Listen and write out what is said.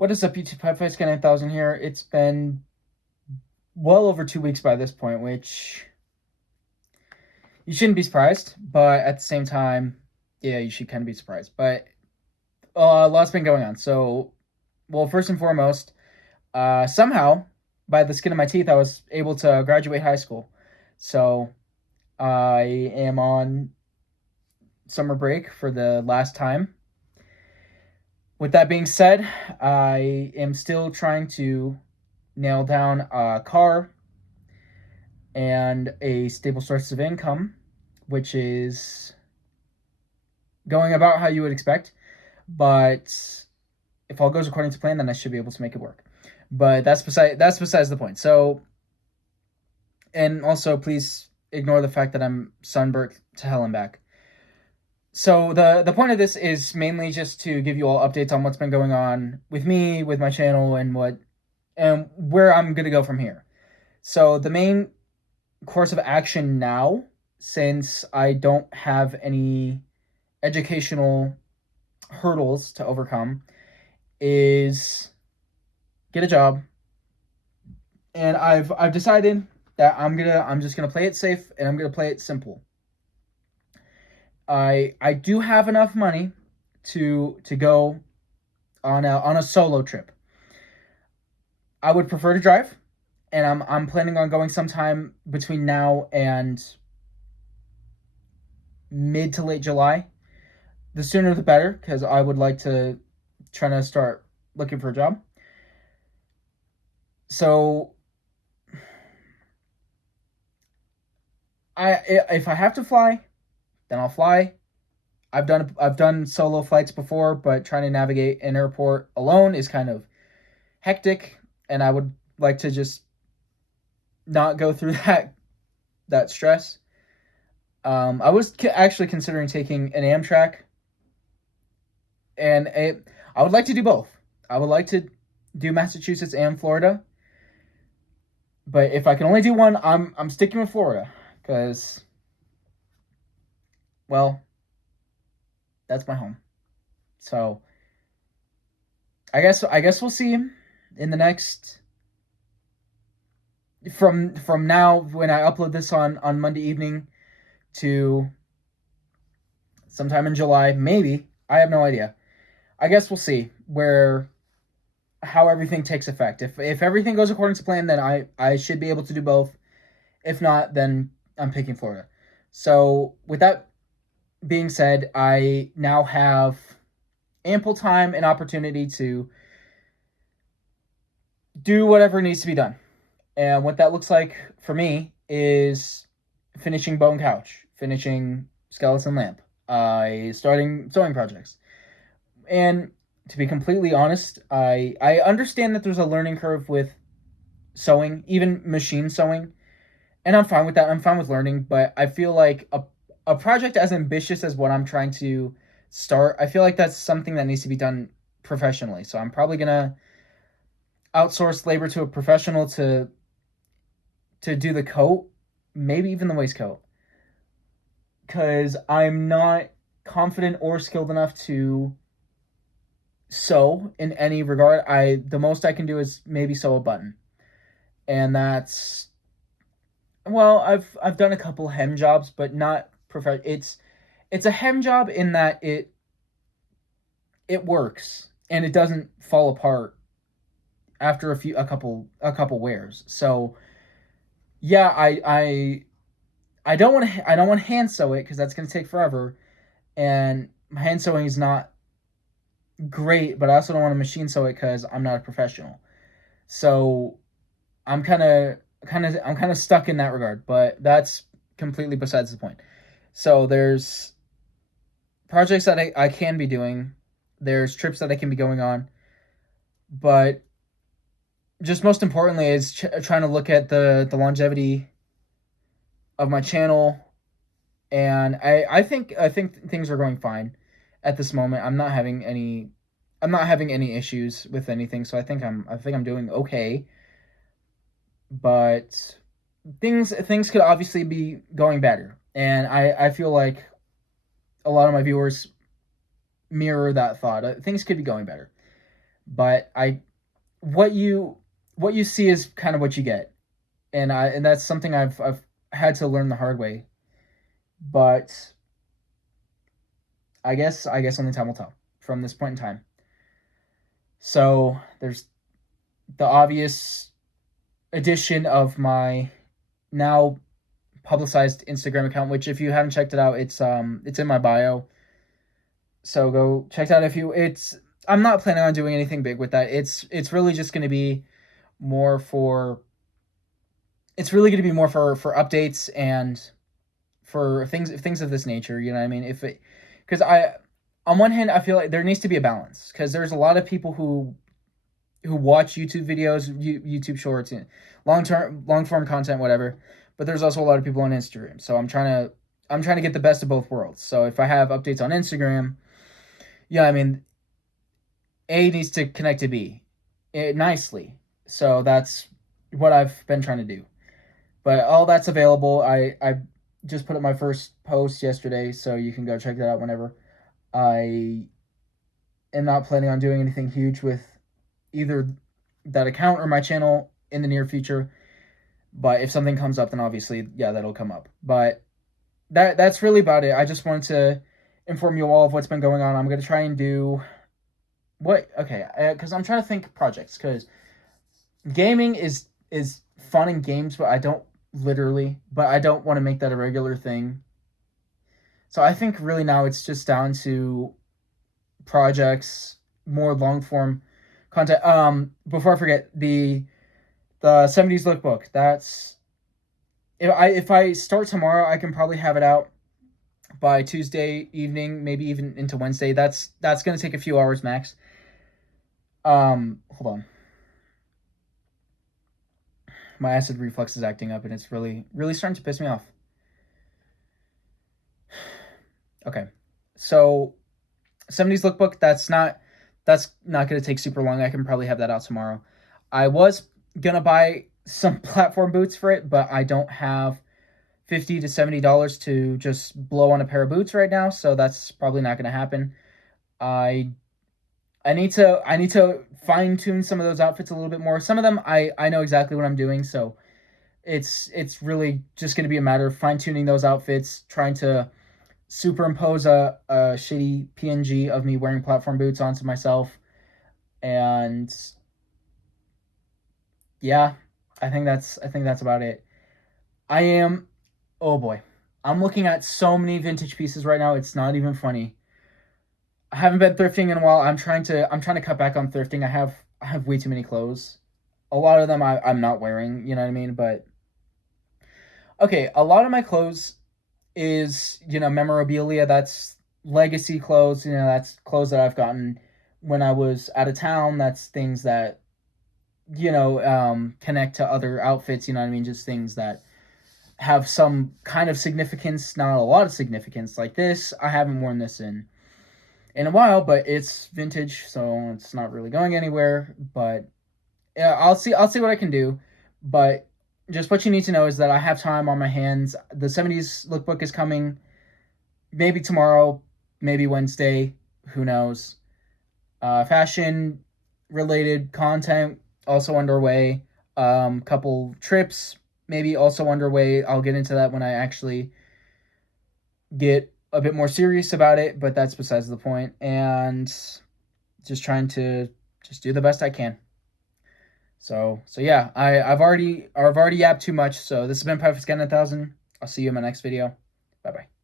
What is up, YouTube? PipeFights 9000 here. It's been well over 2 weeks by this point, which you shouldn't be surprised, but at the same time, yeah, you should kind of be surprised. But a lot's been going on. So, well, first and foremost, somehow, by the skin of my teeth, I was able to graduate high school. So, I am on summer break for the last time. With that being said, I am still trying to nail down a car and a stable source of income, which is going about how you would expect. But if all goes according to plan, then I should be able to make it work. But that's besides the point. So, and also please ignore the fact that I'm sunburnt to hell and back. So the point of this is mainly just to give you all updates on what's been going on with me, with my channel, and where I'm gonna go from here. So the main course of action now, since I don't have any educational hurdles to overcome, is get a job. And I've decided that I'm just gonna play it safe and I'm gonna play it simple. I do have enough money to go on a solo trip. I would prefer to drive, and I'm planning on going sometime between now and mid to late July. The sooner the better, because I would like to try to start looking for a job. So if I have to fly, then I'll fly. I've done solo flights before, but trying to navigate an airport alone is kind of hectic, and I would like to just not go through that stress. I was actually considering taking an Amtrak, and I would like to do both. I would like to do Massachusetts and Florida, but if I can only do one, I'm sticking with Florida because, well, that's my home. So I guess we'll see in the next from now when I upload this on Monday evening to sometime in July, maybe. I have no idea. I guess we'll see how everything takes effect. If everything goes according to plan, then I should be able to do both. If not, then I'm picking Florida. So with that being said, I now have ample time and opportunity to do whatever needs to be done. And what that looks like for me is finishing Bone Couch, finishing Skeleton Lamp, starting sewing projects. And to be completely honest, I understand that there's a learning curve with sewing, even machine sewing, and I'm fine with that. I'm fine with learning, but I feel like a project as ambitious as what I'm trying to start, I feel like that's something that needs to be done professionally. So I'm probably gonna outsource labor to a professional to do the coat, maybe even the waistcoat, because I'm not confident or skilled enough to sew in any regard. The most I can do is maybe sew a button, and that's, well, I've done a couple hem jobs, but not it's a hem job in that it works and it doesn't fall apart after a couple wears. So yeah, I don't want to hand sew it because that's going to take forever, and hand sewing is not great, but I also don't want to machine sew it because I'm not a professional. So I'm kind of stuck in that regard, but that's completely besides the point. So there's projects that I can be doing, there's trips that I can be going on, but just most importantly is trying to look at the longevity of my channel, and I think things are going fine at this moment. I'm not having any issues with anything, so I think I'm doing okay. But things could obviously be going better, and I feel like a lot of my viewers mirror that thought. Things could be going better, But what you what you see is kind of what you get, and that's something I've had to learn the hard way. But I guess only time will tell from this point in time. So there's the obvious addition of my now publicized Instagram account, which if you haven't checked it out, it's in my bio. So go check it out if you it's I'm not planning on doing anything big with that. It's really just going to be more for it's really going to be more for updates and for things of this nature, you know what I mean? If it cuz I on one hand I feel like there needs to be a balance cuz there's a lot of people who watch YouTube videos, YouTube shorts, long form content, whatever. But there's also a lot of people on Instagram. So I'm trying to get the best of both worlds. So if I have updates on Instagram, yeah, I mean, A needs to connect to B nicely. So that's what I've been trying to do. But all that's available. I just put up my first post yesterday, so you can go check that out whenever. I am not planning on doing anything huge with either that account or my channel in the near future. But if something comes up, then obviously, yeah, that'll come up. But that's really about it. I just wanted to inform you all of what's been going on. I'm gonna try and do what okay, because I'm trying to think projects. Because gaming is fun in games, but I don't want to make that a regular thing. So I think really now it's just down to projects, more long form content. Before I forget, the 70s lookbook. That's if I start tomorrow, I can probably have it out by Tuesday evening, maybe even into Wednesday. That's gonna take a few hours max. Hold on. My acid reflux is acting up, and it's really starting to piss me off. Okay, so 70s lookbook. That's not gonna take super long. I can probably have that out tomorrow. I was gonna buy some platform boots for it, but I don't have $50 to $70 to just blow on a pair of boots right now, so that's probably not gonna happen. I I need to fine tune some of those outfits a little bit more. Some of them I know exactly what I'm doing, so it's really just gonna be a matter of fine tuning those outfits, trying to superimpose a shitty PNG of me wearing platform boots onto myself, and yeah, I think that's about it. I am oh boy. I'm looking at so many vintage pieces right now. It's not even funny. I haven't been thrifting in a while. I'm trying to cut back on thrifting. I have way too many clothes. A lot of them I'm not wearing, you know what I mean? But okay, a lot of my clothes is, memorabilia. That's legacy clothes, that's clothes that I've gotten when I was out of town. That's things that, connect to other outfits, you know what I mean? Just things that have some kind of significance, not a lot of significance. Like this, I haven't worn this in a while, but it's vintage, so it's not really going anywhere. But yeah, I'll see what I can do. But just what you need to know is that I have time on my hands. The 70s lookbook is coming maybe tomorrow, maybe Wednesday, who knows. Fashion related content also underway. Couple trips maybe also underway. I'll get into that when I actually get a bit more serious about it, but that's besides the point. And just trying to just do the best I can. So yeah, I've already yapped too much. So this has been Perfect Scan 1000. I'll see you in my next video. Bye bye.